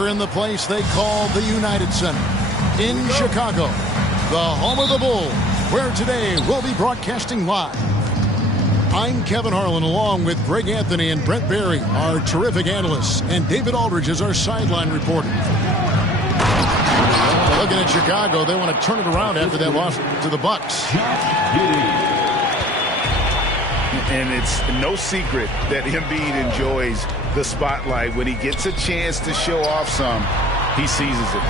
We're in the place they call the United Center in Chicago, the home of the Bulls, where today we'll be broadcasting live. I'm Kevin Harlan, along with Greg Anthony and Brent Barry, our terrific analysts, and David Aldridge is our sideline reporter. Looking at Chicago, they want to turn it around after that loss to the Bucks. And it's no secret that Embiid enjoys the spotlight. When he gets a chance to show off some, he seizes it.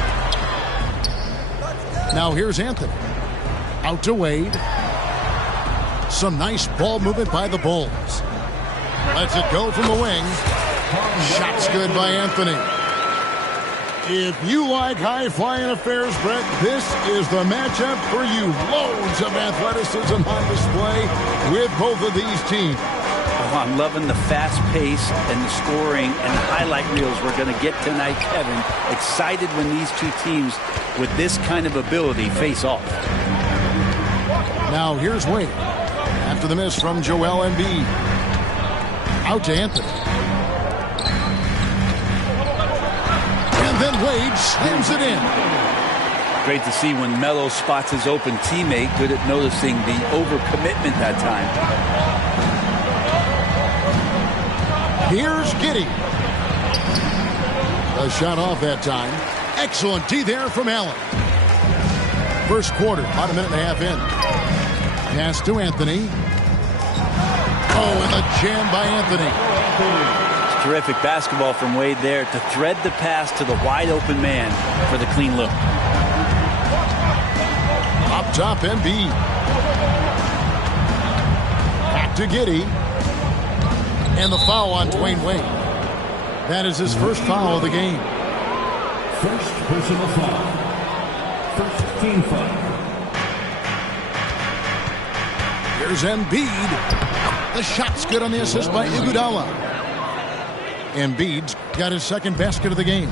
Now here's Anthony. Out to Wade. Some nice ball movement by the Bulls. Lets it go from the wing. Shot's good by Anthony. If you like high-flying affairs, Brett, this is the matchup for you. Loads of athleticism on display with both of these teams. Oh, I'm loving the fast pace and the scoring and the highlight reels we're going to get tonight, Kevin. Excited when these two teams with this kind of ability face off. Now here's Wade. After the miss from Joel Embiid. Out to Anthony. And then Wade slams it in. Great to see when Melo spots his open teammate. Good at noticing the overcommitment that time. Here's Giddey. A shot off that time. Excellent D there from Allen. First quarter, about a minute and a half in. Pass to Anthony. Oh, and a jam by Anthony. Terrific basketball from Wade there to thread the pass to the wide open man for the clean look. Up top, Embiid. Back to Giddey. And the foul on Dwayne Wade. That is his first foul of the game. First personal foul. First team foul. Here's Embiid. The shot's good on the assist by Iguodala. Embiid's got his second basket of the game.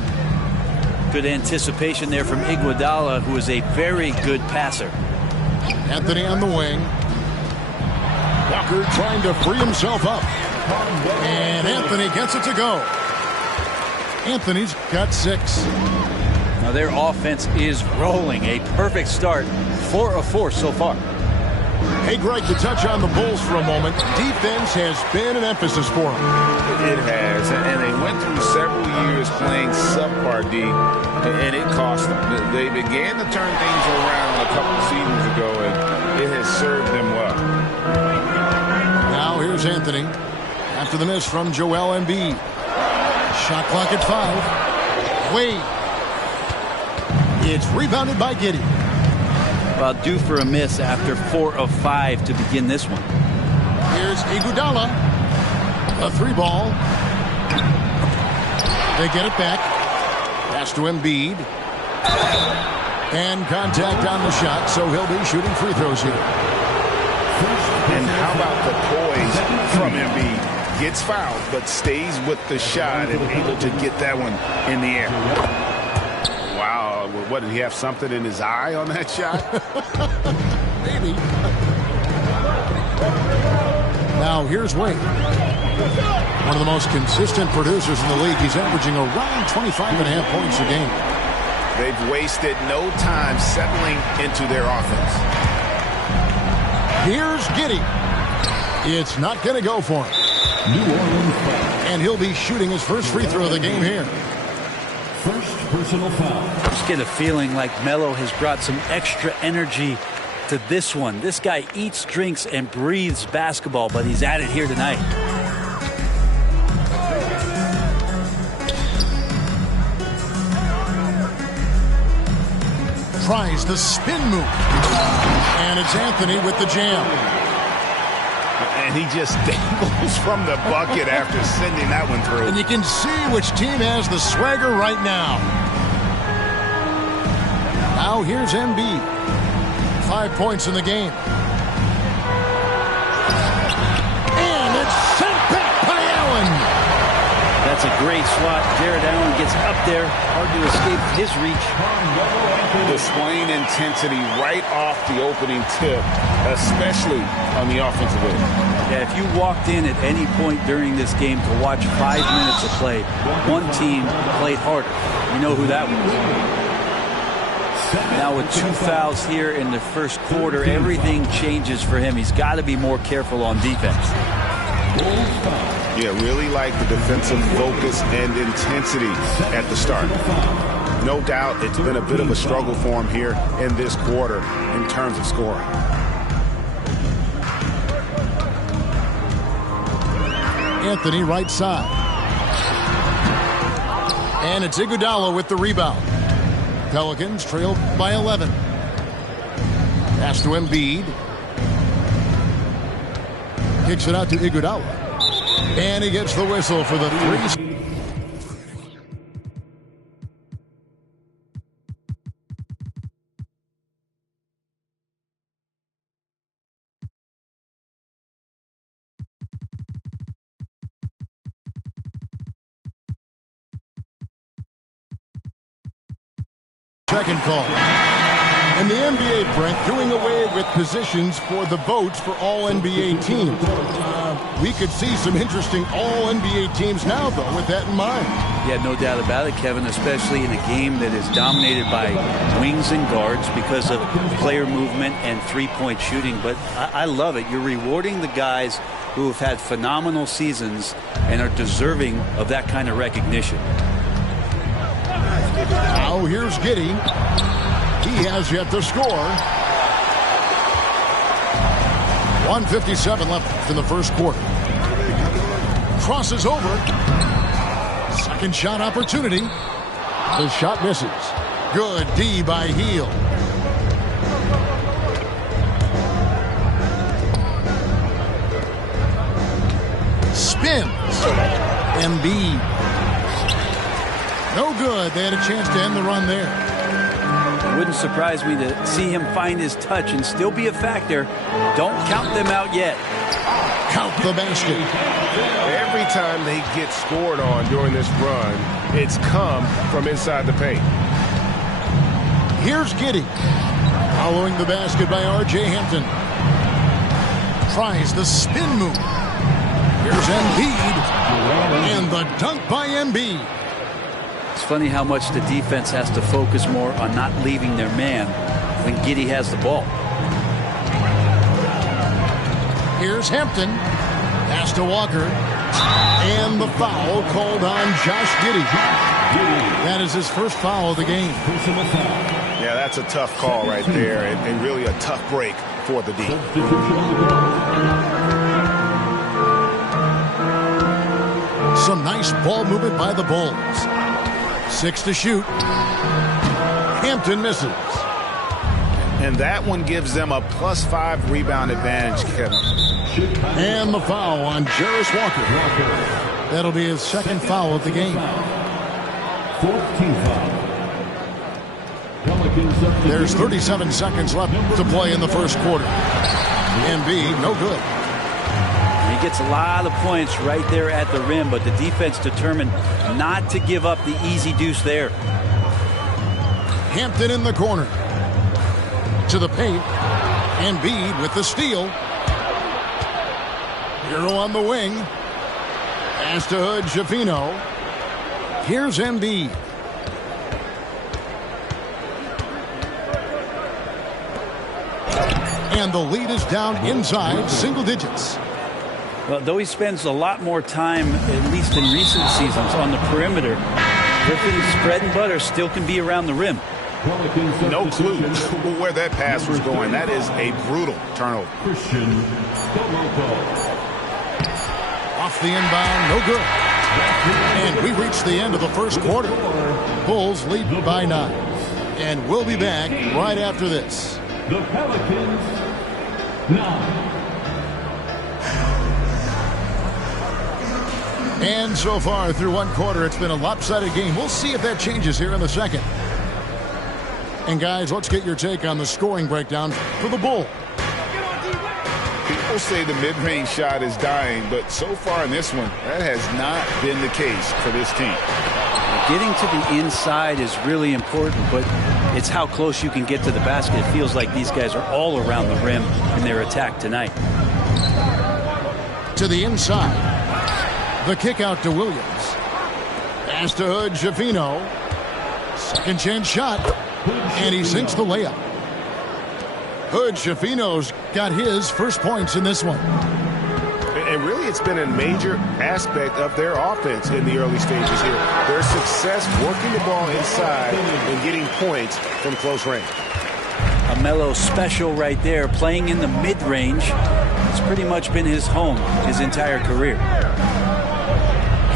Good anticipation there from Iguodala, who is a very good passer. Anthony on the wing. Walker trying to free himself up. And Anthony gets it to go. Anthony's got 6. Now their offense is rolling. A perfect start. 4 of 4 so far. Hey, Greg, to touch on the Bulls for a moment, defense has been an emphasis for them. It has, and they went through several years playing subpar D, and it cost them. They began to turn things around a couple of seasons ago, and it has served them well. Now here's Anthony. After the miss from Joel Embiid. Shot clock at 5. Wade. It's rebounded by Giddey. Well, due for a miss after 4 of 5 to begin this one. Here's Iguodala. A 3-ball. They get it back. Pass to Embiid. And contact on the shot, so he'll be shooting free throws here. And how about the poise from Embiid? Gets fouled, but stays with the shot and able to get that one in the air. Wow, what, did he have something in his eye on that shot? Maybe. Now here's Wade. One of the most consistent producers in the league. He's averaging around 25.5 points a game. They've wasted no time settling into their offense. Here's Giddey. It's not going to go for him. New Orleans foul. And he'll be shooting his first free throw of the game here. First personal foul. Just get a feeling like Melo has brought some extra energy to this one. This guy eats, drinks, and breathes basketball, but he's at it here tonight. Tries the spin move. And it's Anthony with the jam. And he just dangles from the bucket after sending that one through. And you can see which team has the swagger right now. Now here's Embiid. 5 points in the game. And it's sent back by Allen. That That's a great swat. Jared Allen gets up there. Hard to escape his reach. Displaying intensity right off the opening tip, especially on the offensive end. Yeah, if you walked in at any point during this game to watch 5 minutes of play, one team played harder. You know who that was. Now with 2 fouls here in the first quarter, everything changes for him. He's got to be more careful on defense. Yeah, really like the defensive focus and intensity at the start. No doubt it's been a bit of a struggle for him here in this quarter in terms of scoring. Anthony right side. And it's Iguodala with the rebound. Pelicans trail by 11. Pass to Embiid. Kicks it out to Iguodala. And he gets the whistle for the three. Second call. And the NBA, Brent, doing away with positions for the votes for all NBA teams. We could see some interesting all NBA teams now, though, with that in mind. Yeah, no doubt about it, Kevin, especially in a game that is dominated by wings and guards because of player movement and three-point shooting. But I love it. You're rewarding the guys who have had phenomenal seasons and are deserving of that kind of recognition. Now here's Giddey. He has yet to score. 1:57 left in the first quarter. Crosses over. Second shot opportunity. The shot misses. Good D by Hield. Spins. Embiid. No good. They had a chance to end the run there. It wouldn't surprise me to see him find his touch and still be a factor. Don't count them out yet. Count the basket. Every time they get scored on during this run, it's come from inside the paint. Here's Giddey. Following the basket by R.J. Hampton. Tries the spin move. Here's Embiid. And the dunk by Embiid. It's funny how much the defense has to focus more on not leaving their man when Giddey has the ball. Here's Hampton. Pass to Walker. And the foul called on Josh Giddey. That is his first foul of the game. Yeah, that's a tough call right there, and really a tough break for the D. Some nice ball movement by the Bulls. 6 to shoot. Hampton misses. And that one gives them a +5 rebound advantage, Kevin. And the foul on Jarris Walker. That'll be his second foul of the game. 14th foul. There's 37 seconds left to play in the first quarter. Embiid, no good. He gets a lot of points right there at the rim, but the defense determined not to give up the easy deuce there. Hampton in the corner. To the paint. Embiid with the steal. Hero on the wing. Pass to Hood, Schifino. Here's Embiid. And the lead is down inside single digits. Well, though he spends a lot more time, at least in recent seasons, on the perimeter, Griffin's bread and butter still can be around the rim. No clue where that pass was going. That is a brutal turnover. Off the inbound, no good. And we reach the end of the first quarter. Bulls lead by 9. And we'll be back right after this. The Pelicans 9. And so far through one quarter, it's been a lopsided game. We'll see if that changes here in the second. And guys, let's get your take on the scoring breakdown for the Bulls. People say the mid-range shot is dying, but so far in this one, that has not been the case for this team. Getting to the inside is really important, but it's how close you can get to the basket. It feels like these guys are all around the rim in their attack tonight. To the inside. The kick out to Williams. Pass to Hood Schifino. Second chance shot. And he sinks the layup. Hood Schifino's got his first points in this one. And really, it's been a major aspect of their offense in the early stages here. Their success working the ball inside and getting points from close range. A Melo special right there, playing in the mid-range. It's pretty much been his home his entire career.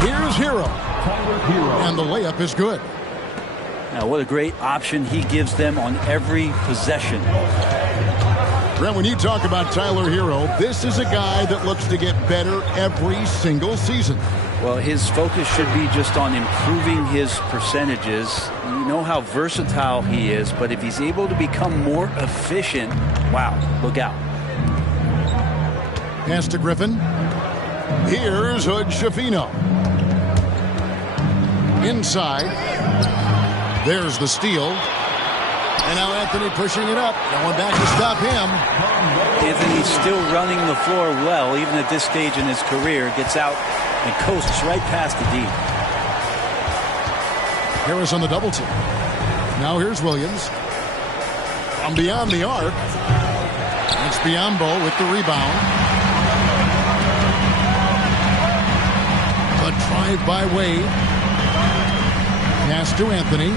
Here's Hero. And the layup is good. Now, what a great option he gives them on every possession. Brent, when you talk about Tyler Hero, this is a guy that looks to get better every single season. Well, his focus should be just on improving his percentages. You know how versatile he is, but if he's able to become more efficient, wow, look out. Pass to Griffin. Here's Hood Schifino. Inside. There's the steal. And now Anthony pushing it up. No one back to stop him. Anthony's still running the floor well, even at this stage in his career. Gets out and coasts right past the D. Harris on the double team. Now here's Williams. From beyond the arc. It's Biyombo with the rebound. A drive by Wade. Pass to Anthony.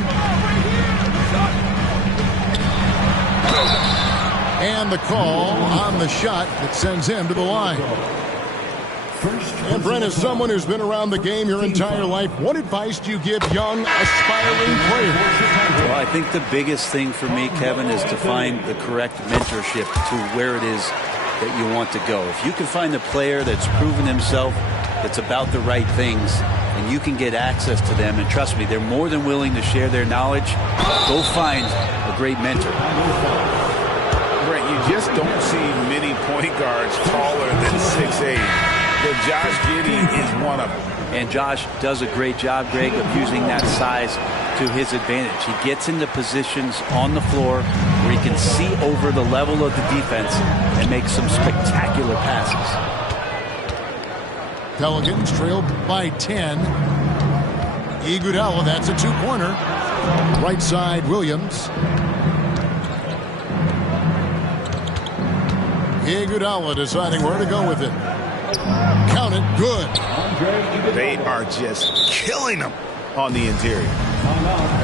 And the call on the shot that sends him to the line. And Brent, as someone who's been around the game your entire life, what advice do you give young, aspiring players? Well, I think the biggest thing for me, Kevin, is to find the correct mentorship to where it is that you want to go. If you can find a player that's proven himself, that's about the right things, and you can get access to them, and trust me, they're more than willing to share their knowledge, go find a great mentor. Brent, you just don't see many point guards taller than 6'8". But Josh Giddey is one of them. And Josh does a great job, Greg, of using that size to his advantage. He gets into positions on the floor where he can see over the level of the defense and make some spectacular passes. Pelicans trail by 10. Iguodala, that's a two-pointer. Right side, Williams. Iguodala deciding where to go with it. Count it, good. They are just killing them on the interior.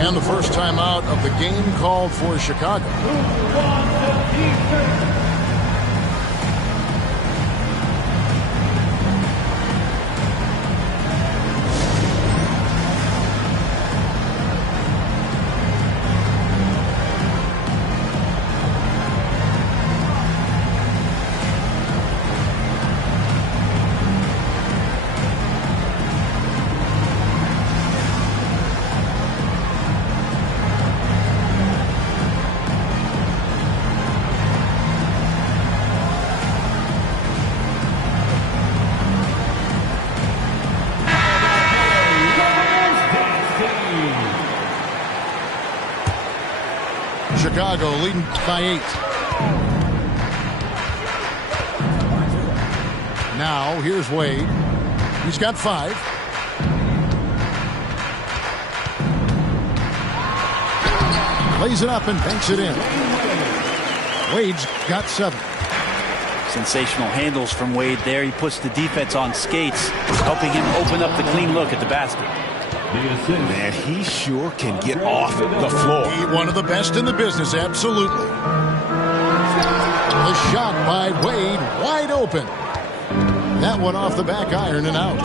And the first timeout of the game called for Chicago. Chicago leading by 8. Now here's Wade. He's got 5. Lays it up and banks it in. Wade's got 7. Sensational handles from Wade there. He puts the defense on skates, helping him open up the clean look at the basket. Man, he sure can get off the floor. One of the best in the business, absolutely. The shot by Wade, wide open. That one off the back iron and out.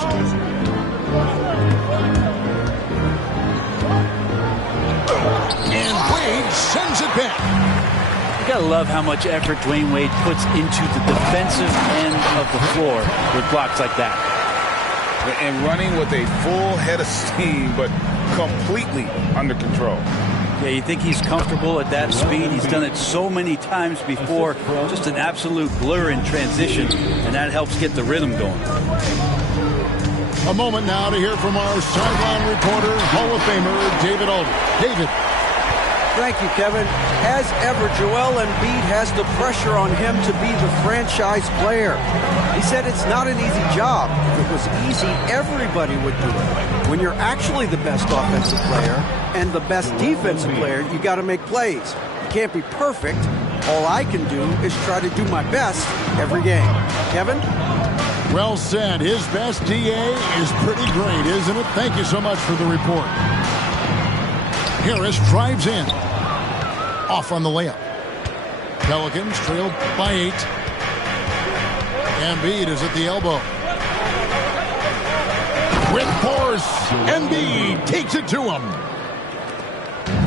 And Wade sends it back. You gotta love how much effort Dwayne Wade puts into the defensive end of the floor with blocks like that. And running with a full head of steam, but completely under control. Yeah, you think he's comfortable at that speed. He's done it so many times before. Just an absolute blur in transition, and that helps get the rhythm going. A moment now to hear from our sideline reporter, Hall of Famer David Alden. David. Thank you, Kevin. As ever, Joel Embiid has the pressure on him to be the franchise player. He said it's not an easy job. If it was easy, everybody would do it. When you're actually the best offensive player and the best defensive player, you got to make plays. You can't be perfect. All I can do is try to do my best every game. Kevin? Well said. His best DA is pretty great, isn't it? Thank you so much for the report. Harris drives in. Off on the layup. Pelicans trail by 8. Embiid is at the elbow. With force, Embiid takes it to him.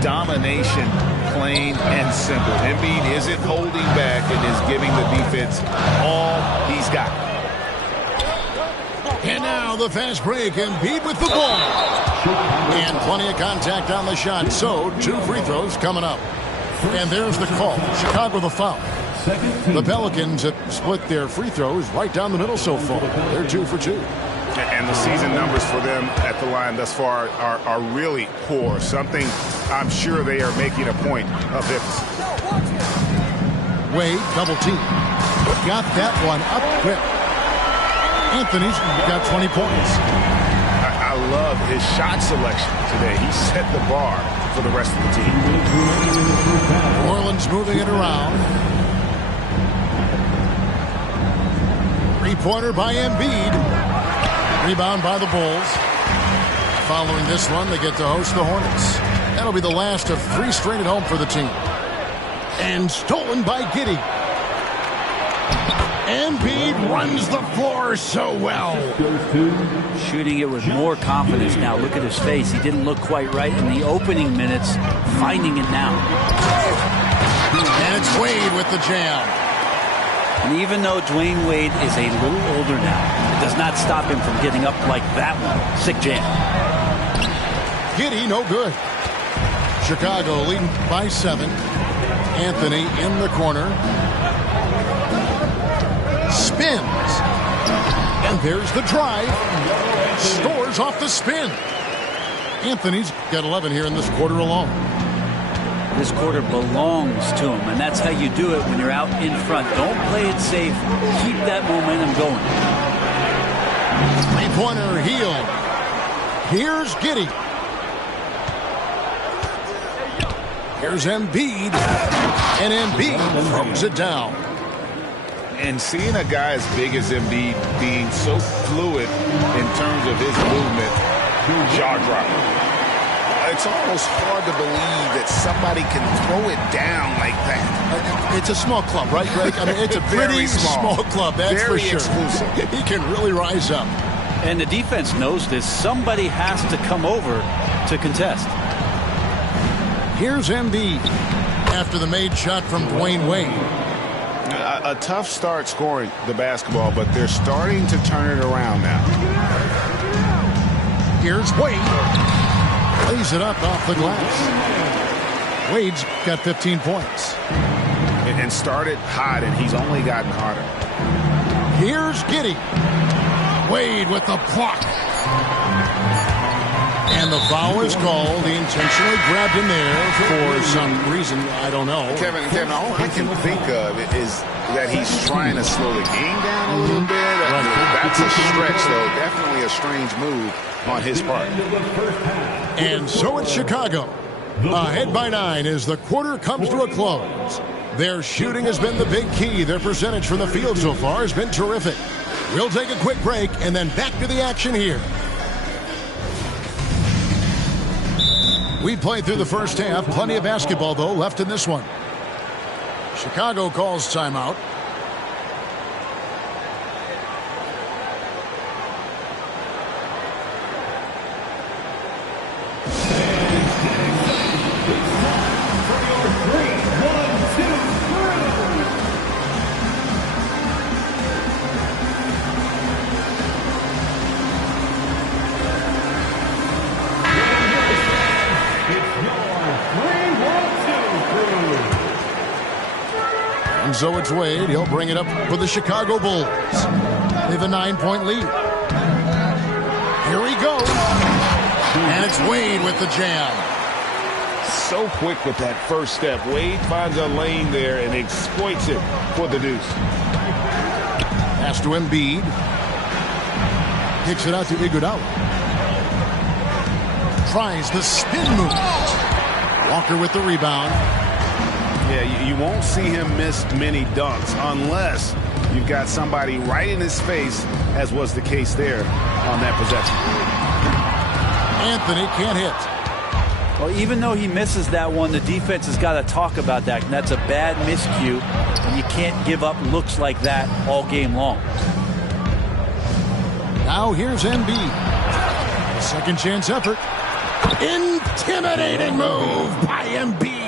Domination, plain and simple. Embiid isn't holding back and is giving the defense all he's got. And now the fast break. Embiid with the ball. And plenty of contact on the shot. So 2 free throws coming up. And there's the call. Chicago the foul. The Pelicans have split their free throws right down the middle so far. They're 2 for 2. And the season numbers for them at the line thus far are really poor. Something I'm sure they are making a point of emphasis. Wade double team. Got that one up quick. Anthony's got 20 points. I love his shot selection today. He set the bar for the rest of the team. New Orleans moving it around. 3-pointer by Embiid. Rebound by the Bulls. Following this one, they get to host the Hornets. That'll be the last of 3 straight at home for the team. And stolen by Giddey. Embiid runs the floor so well. Shooting it with more confidence now. Look at his face. He didn't look quite right in the opening minutes. Finding it now. And it's Wade with the jam. And even though Dwayne Wade is a little older now, it does not stop him from getting up like that one. Sick jam. Giddey, no good. Chicago leading by 7. Anthony in the corner. Spins. And there's the drive. Scores off the spin. Anthony's got 11 here in this quarter alone. This quarter belongs to him, and that's how you do it when you're out in front. Don't play it safe. Keep that momentum going. 3-pointer Hield. Here's Giddey. Here's Embiid. And Embiid throws it down. And seeing a guy as big as Embiid being so fluid in terms of his movement, jaw-dropping. It's almost hard to believe that somebody can throw it down like that. It's a small club, right, Greg? I mean, it's a pretty small club, that's for sure. Exclusive. He can really rise up. And the defense knows this. Somebody has to come over to contest. Here's Embiid after the made shot from Dwayne Wade. A tough start scoring the basketball, but they're starting to turn it around now. Here's Wade. Lays it up off the glass. Wade's got 15 points. And started hot, and he's only gotten hotter. Here's Giddey. Wade with the block. And the foul is called. He intentionally grabbed him there for some reason. I don't know. Kevin, all I can think of is that he's trying to slow the game down a little bit. That's a stretch, though. Definitely a strange move on his part. And so it's Chicago. Ahead by 9 as the quarter comes to a close. Their shooting has been the big key. Their percentage from the field so far has been terrific. We'll take a quick break and then back to the action here. We played through the first half. Plenty of basketball, though, left in this one. Chicago calls timeout. And so it's Dwade. He'll bring it up for the Chicago Bulls. They have a 9-point lead. Here he goes. And it's Dwade with the jam. So quick with that first step. Wade finds a lane there and exploits it for the deuce. Pass to Embiid. Kicks it out to Iguodala. Tries the spin move. Walker with the rebound. Yeah, you won't see him miss many dunks unless you've got somebody right in his face, as was the case there on that possession. Anthony can't hit. Well, even though he misses that one, the defense has got to talk about that. And that's a bad miscue, and you can't give up looks like that all game long. Now here's Embiid. A second chance effort. Intimidating move by Embiid.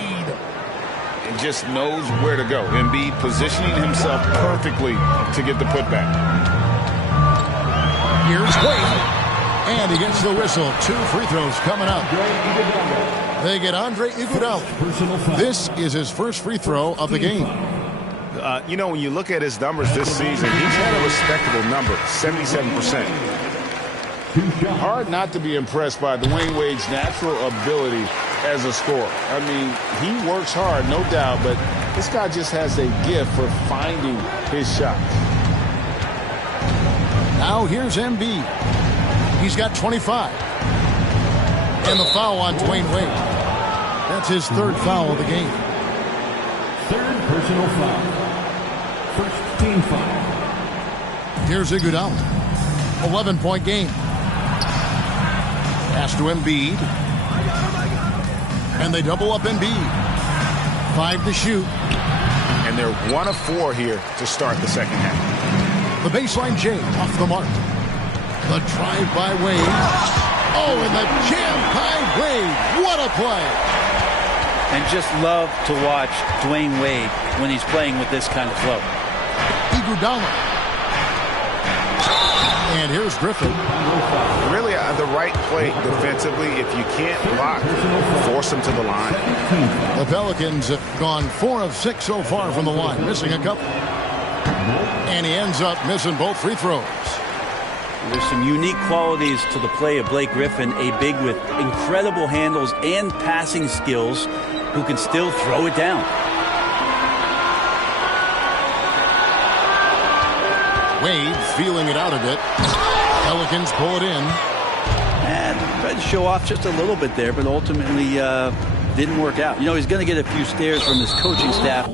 And just knows where to go. Embiid positioning himself perfectly to get the putback. Here's Wade. And he gets the whistle. 2 free throws coming up. They get Andre Iguodala. This is his first free throw of the game. You know, when you look at his numbers this season, he's had a respectable number, 77%. Hard not to be impressed by Dwayne Wade's natural ability as a scorer. I mean, he works hard, no doubt, but this guy just has a gift for finding his shots. Now here's Embiid. He's got 25. And the foul on Dwayne Wade. That's his 3rd foul of the game. 3rd personal foul. First team foul. Here's Iguodala. 11-point game. Pass to Embiid. And they double up Embiid. 5 to shoot. And they're 1 of 4 here to start the second half. The baseline J off the mark. The drive by Wade. Oh, and the jam by Wade. What a play. And just love to watch Dwayne Wade when he's playing with this kind of flow. Iguodala. And here's Griffin. Really the right play defensively. If you can't block, force him to the line. The Pelicans have gone 4 of 6 so far from the line, missing a couple. And he ends up missing both free throws. There's some unique qualities to the play of Blake Griffin, a big with incredible handles and passing skills who can still throw it down. Wade feeling it out a bit. Pelicans pull it in. And tried to show off just a little bit there, but ultimately didn't work out. You know, he's going to get a few stares from his coaching staff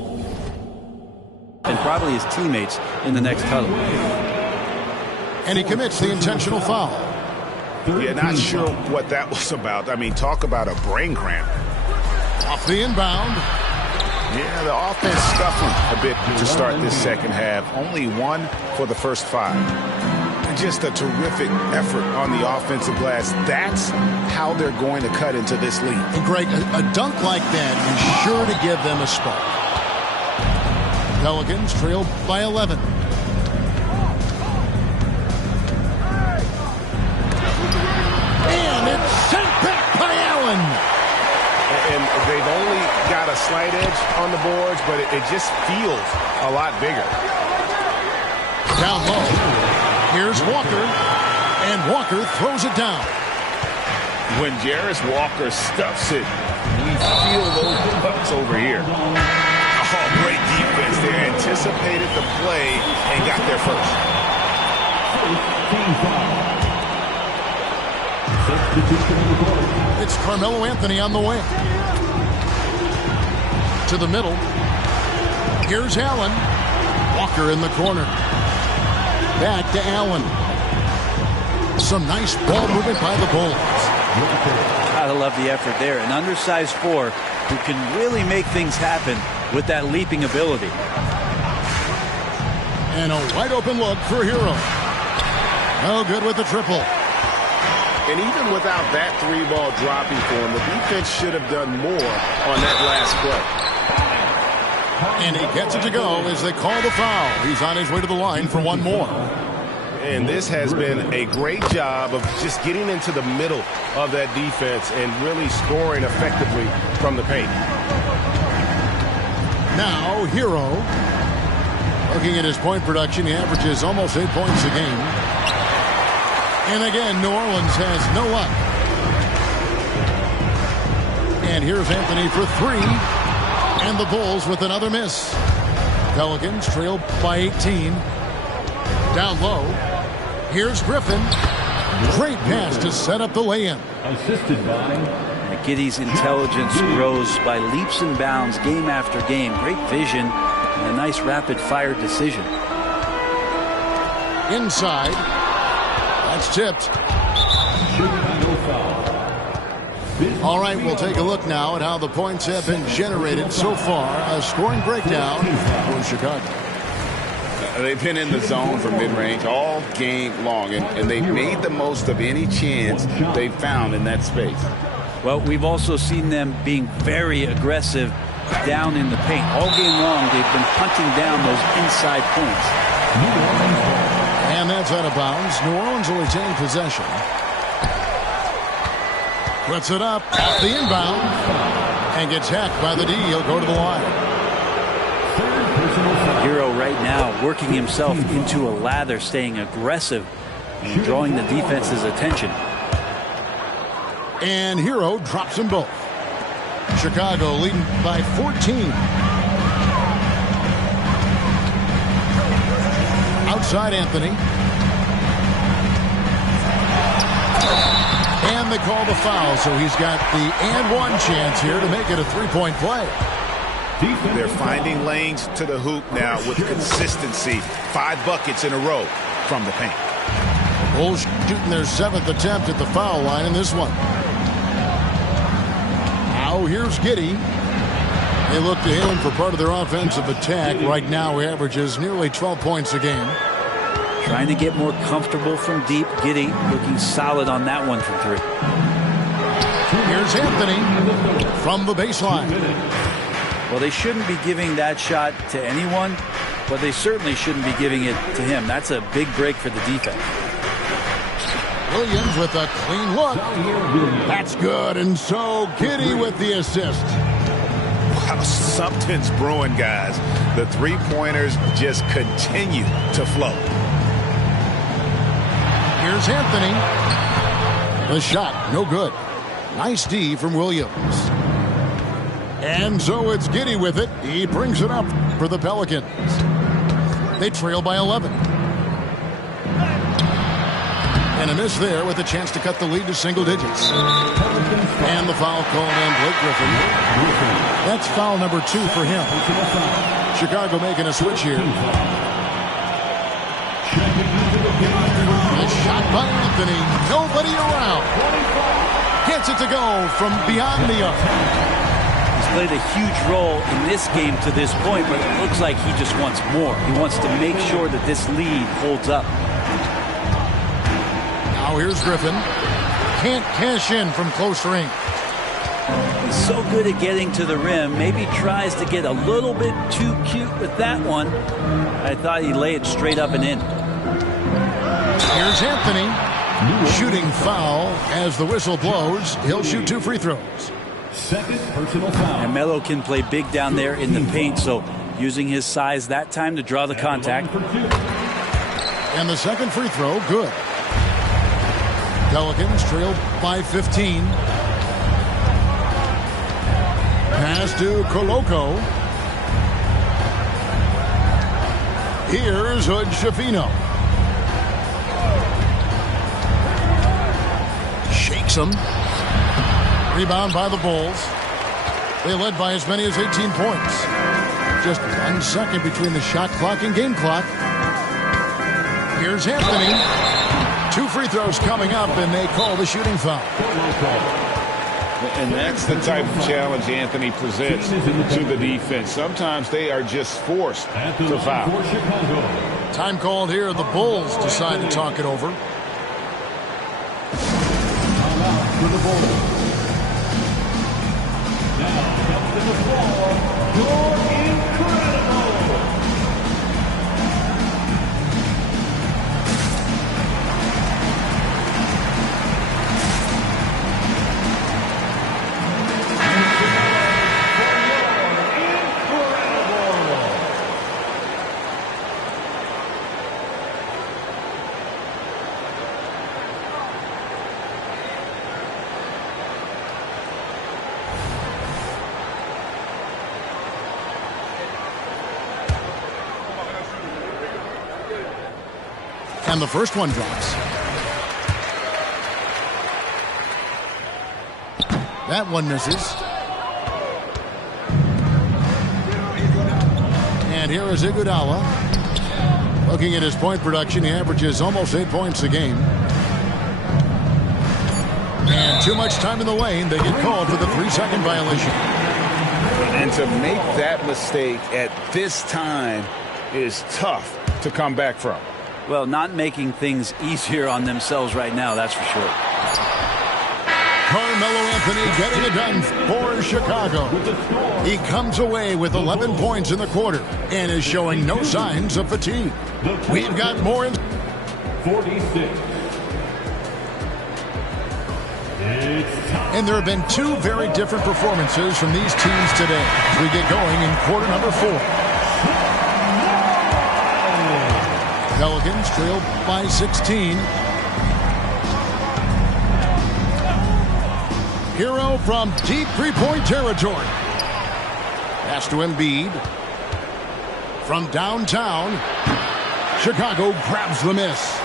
and probably his teammates in the next huddle. And he commits the intentional foul. Yeah, not sure what that was about. I mean, talk about a brain cramp. Off the inbound. Yeah, the offense scuffling a bit to start this second half. Only 1 for the first 5. Just a terrific effort on the offensive glass. That's how they're going to cut into this lead. And Greg, a dunk like that is sure to give them a spark. Pelicans trail by 11. And it's sent back by Allen. And they've only got a slight edge on the boards, but it just feels a lot bigger. Down low. Here's Walker. And Walker throws it down. When Jarris Walker stuffs it, we feel those bucks over here. Oh, great defense there. Anticipated the play and got there first. It's Carmelo Anthony on the wing. To the middle. Here's Allen. Walker in the corner. Back to Allen. Some nice ball movement by the Bulls. Gotta love the effort there. An undersized 4 who can really make things happen with that leaping ability. And a wide open look for Hero. No good with the triple. And even without that 3-ball dropping for him, the defense should have done more on that last play. And he gets it to go as they call the foul. He's on his way to the line for one more. And this has been a great job of just getting into the middle of that defense and really scoring effectively from the paint. Now, Hero. Looking at his point production, he averages almost 8 points a game. And again, New Orleans has no luck. And here's Anthony for 3. And the Bulls with another miss. Pelicans trail by 18. Down low. Here's Griffin. Great pass to set up the lay-in. Assisted by Giddey's intelligence grows by leaps and bounds game after game. Great vision and a nice rapid-fire decision. Inside. That's tipped. All right, we'll take a look now at how the points have been generated so far. A scoring breakdown for Chicago. They've been in the zone for mid-range all game long, and they've made the most of any chance they've found in that space. Well, we've also seen them being very aggressive down in the paint. All game long, they've been hunting down those inside points. And that's out of bounds. New Orleans will retain possession. Puts it up off the inbound and gets hacked by the D. He'll go to the line. Hero right now working himself into a lather, staying aggressive and drawing the defense's attention. And Hero drops them both. Chicago leading by 14. Outside Anthony. And they call the foul, so he's got the and one chance here to make it a three-point play. They're finding lanes to the hoop now with consistency. 5 buckets in a row from the paint. Bulls shooting their 7th attempt at the foul line in this one. Now here's Giddey. They look to him for part of their offensive attack. Right now he averages nearly 12 points a game. Trying to get more comfortable from deep. Giddey looking solid on that one from 3. Here's Anthony from the baseline. Well, they shouldn't be giving that shot to anyone, but they certainly shouldn't be giving it to him. That's a big break for the defense. Williams with a clean look. That's good, and so Giddey with the assist. Wow, something's brewing, guys. The three-pointers just continue to flow. Here's Anthony. The shot, no good. Nice D from Williams. And so it's Giddey with it. He brings it up for the Pelicans. They trail by 11. And a miss there with a chance to cut the lead to single digits. And the foul called on Blake Griffin. That's foul number 2 for him. Chicago making a switch here. A shot by Anthony. Nobody around. Gets it to go from beyond the arc. Played a huge role in this game to this point, but it looks like he just wants more. He wants to make sure that this lead holds up. Now here's Griffin. Can't cash in from close range. He's so good at getting to the rim. Maybe tries to get a little bit too cute with that one. I thought he'd lay it straight up and in. Here's Anthony. Shooting foul as the whistle blows. He'll shoot 2 free throws. Second personal foul. And Melo can play big down there in the paint, so using his size that time to draw the contact. And the second free throw, good. Pelicans trailed by 15. Pass to Coloco. Here's Hood Schifino. Shakes him. Rebound by the Bulls. They led by as many as 18 points. Just 1 second between the shot clock and game clock. Here's Anthony. 2 free throws coming up, and they call the shooting foul. And that's the type of challenge Anthony presents to the defense. Sometimes they are just forced to foul. Time called here. The Bulls decide to talk it over. Timeout for the Bulls. Now comes to the floor. You're incredible. And the first one drops. That one misses. And here is Iguodala. Looking at his point production, he averages almost 8 points a game. And too much time in the lane. They get called for the 3-second violation. And to make that mistake at this time is tough to come back from. Well, not making things easier on themselves right now, that's for sure. Carmelo Anthony getting it done for Chicago. He comes away with 11 points in the quarter and is showing no signs of fatigue. We've got more in 46. And there have been two very different performances from these teams today as we get going in quarter number 4. Pelicans trail by 16. Hero from deep three-point territory. Pass to Embiid. From downtown, Chicago grabs the miss.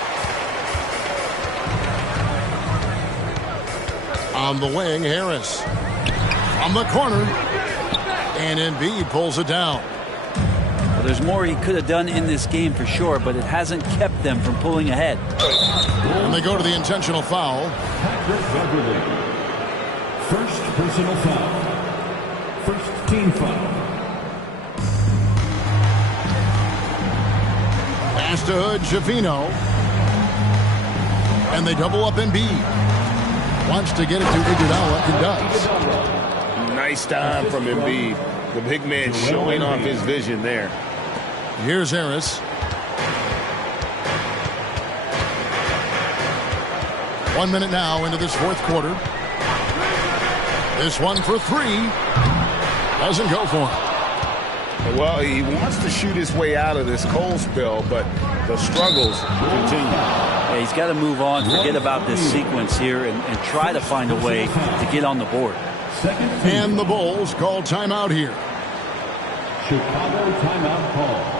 On the wing, Harris. From the corner. And Embiid pulls it down. Well, there's more he could have done in this game for sure, but it hasn't kept them from pulling ahead. And they go to the intentional foul. First personal foul. First team foul. Pass to Hood, Schifino. And they double up Embiid. Wants to get it to Iguodala, and does. Nice time from Embiid. The big man showing off his vision there. Here's Harris. 1 minute now into this fourth quarter. This one for 3. Doesn't go for him. Well, he wants to shoot his way out of this cold spell, but the struggles continue. Yeah, he's got to move on, forget about this sequence here, and try to find a way to get on the board. And the Bulls call timeout here. Chicago timeout call.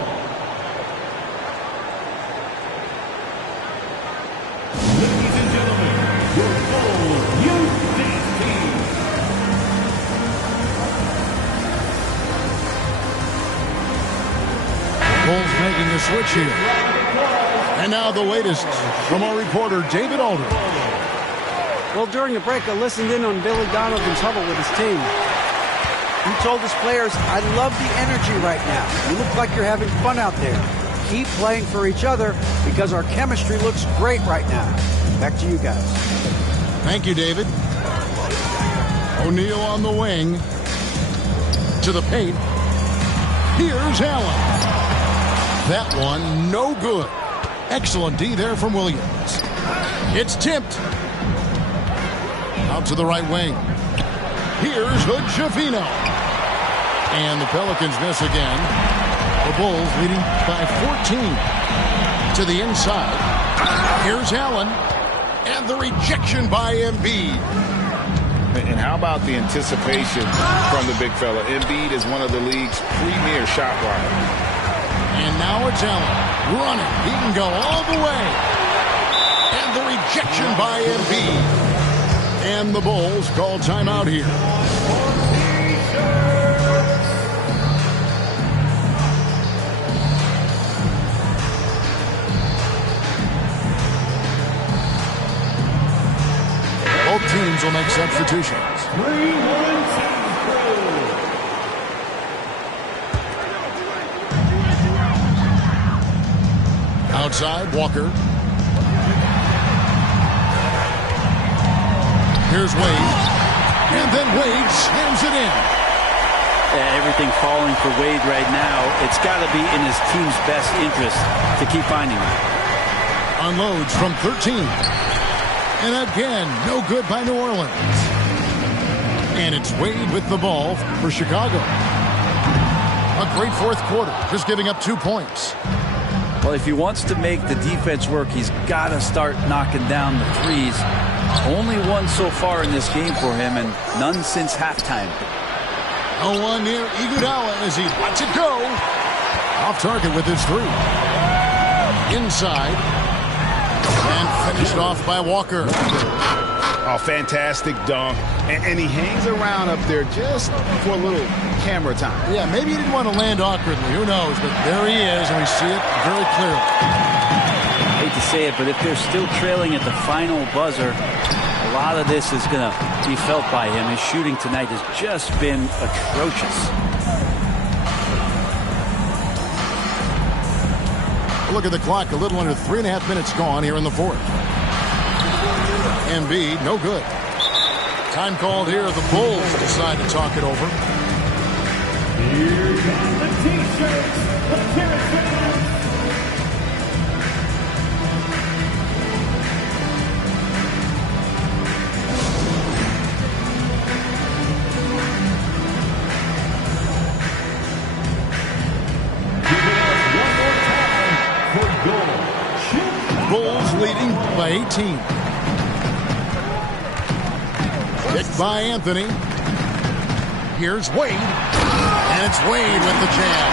Ladies and gentlemen, your Bulls youth team. Bulls making a switch here. And now the latest from our reporter, David Aldridge. Well, during the break, I listened in on Billy Donovan's huddle with his team. He told his players, I love the energy right now. You look like you're having fun out there. Keep playing for each other because our chemistry looks great right now. Back to you guys. Thank you, David. O'Neal on the wing. To the paint. Here's Allen. That one, no good. Excellent D there from Williams. It's tipped. Out to the right wing. Here's Hood Schifino. And the Pelicans miss again. The Bulls leading by 14. To the inside. Here's Allen. And the rejection by Embiid. And how about the anticipation from the big fella? Embiid is one of the league's premier shot blockers. And now it's Allen running. He can go all the way. And the rejection by Embiid. And the Bulls call timeout here. Both teams will make substitutions. Outside, Walker. Here's Wade. And then Wade slams it in. Yeah, everything falling for Wade right now. It's got to be in his team's best interest to keep finding him. Unloads from 13. And again, no good by New Orleans. And it's Wade with the ball for Chicago. A great fourth quarter, just giving up 2 points. Well, if he wants to make the defense work, he's got to start knocking down the threes. Only one so far in this game for him, and none since halftime. No one near Iguodala as he lets it go. Off target with his 3. Inside. And finished off by Walker. Oh, fantastic dunk. And he hangs around up there just for a little camera time. Yeah, maybe he didn't want to land awkwardly. Who knows? But there he is, and we see it very clearly. I hate to say it, but if they're still trailing at the final buzzer, a lot of this is going to be felt by him. His shooting tonight has just been atrocious. Look at the clock. A little under 3.5 minutes gone here in the fourth. Embiid, no good. Time called here. The Bulls decide to talk it over. Here come the T-shirts. The Terrapins. Bulls leading by 18. Picked by Anthony. Here's Wade. And it's Wade with the jam.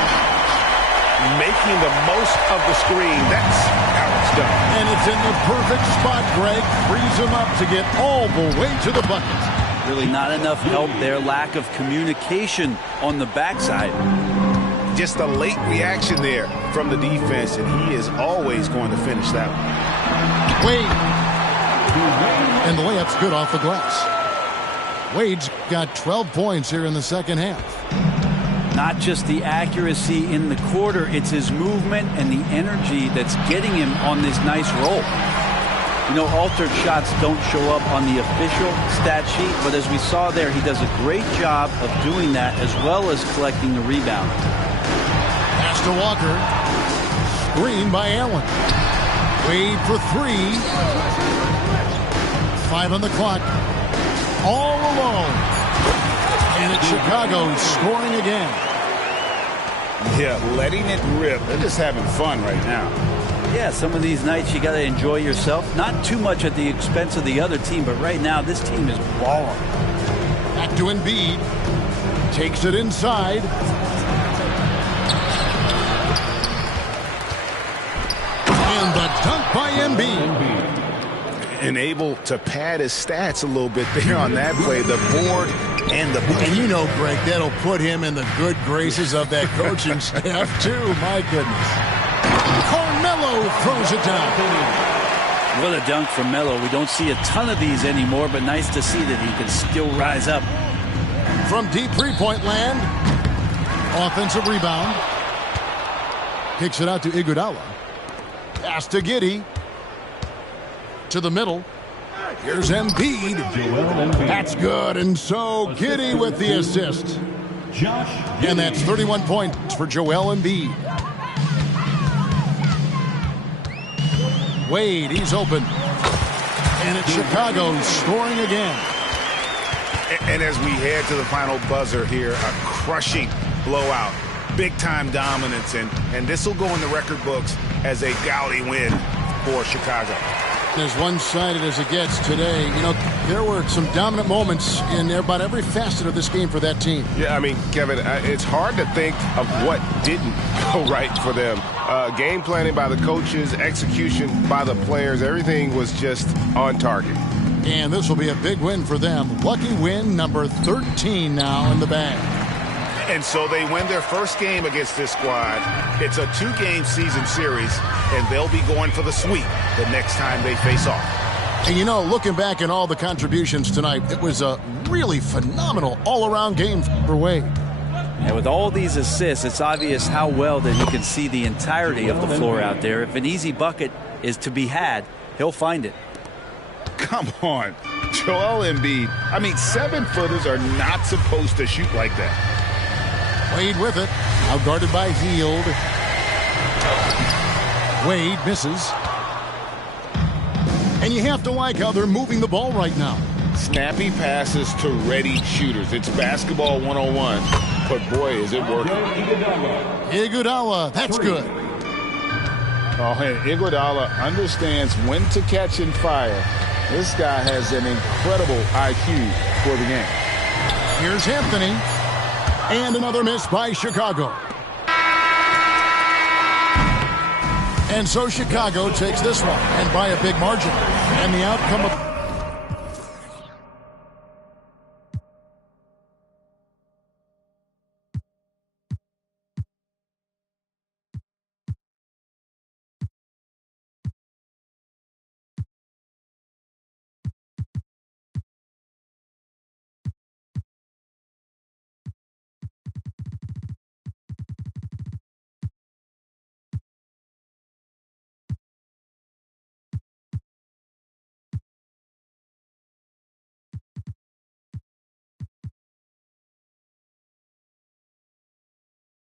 Making the most of the screen. That's how it's done. And it's in the perfect spot, Greg. Frees him up to get all the way to the bucket. Really not enough help there. Lack of communication on the backside. Just a late reaction there from the defense, and he is always going to finish that one. Wade. And the layup's good off the glass. Wade's got 12 points here in the second half. Not just the accuracy in the quarter, it's his movement and the energy that's getting him on this nice roll. You know, altered shots don't show up on the official stat sheet, but as we saw there, he does a great job of doing that as well as collecting the rebound. Pass to Walker. Screen by Allen. Wade for three. 5 on the clock. All alone. And it's Chicago scoring again. Yeah, letting it rip. They're just having fun right now. Yeah, some of these nights you got to enjoy yourself. Not too much at the expense of the other team, but right now this team is balling. Back to Embiid. Takes it inside. And the dunk by Embiid. And able to pad his stats a little bit there on that play. The board and the bucket. And you know, Greg, that'll put him in the good graces of that coaching staff, too. My goodness. Melo throws it down. What a dunk from Melo. We don't see a ton of these anymore, but nice to see that he can still rise up. From deep three-point land. Offensive rebound. Kicks it out to Iguodala. Pass to Giddey. To the middle. Here's Embiid. That's good. And so Giddey with the assist. And that's 31 points for Joel Embiid. Wade, he's open. And it's Chicago scoring again. And as we head to the final buzzer here, a crushing blowout. Big-time dominance. And this will go in the record books as a gaudy win for Chicago. As one-sided as it gets today, you know, there were some dominant moments in about every facet of this game for that team. Yeah, I mean, Kevin, it's hard to think of what didn't go right for them. Game planning by the coaches, execution by the players, everything was just on target. And this will be a big win for them. Lucky win number 13 now in the bag. And so they win their first game against this squad. It's a 2-game season series, and they'll be going for the sweep the next time they face off. And you know, looking back at all the contributions tonight, it was a really phenomenal all-around game for Wade. And with all these assists, it's obvious how well that he can see the entirety of the floor out there. If an easy bucket is to be had, he'll find it. Come on. Joel Embiid. I mean, 7-footers are not supposed to shoot like that. Wade with it. Now guarded by Hield. Wade misses. And you have to like how they're moving the ball right now. Snappy passes to ready shooters. It's basketball 101. But boy, is it working. Iguodala, that's good. Oh, and Iguodala understands when to catch and fire. This guy has an incredible IQ for the game. Here's Anthony. And another miss by Chicago. And so Chicago takes this one, and by a big margin. And the outcome of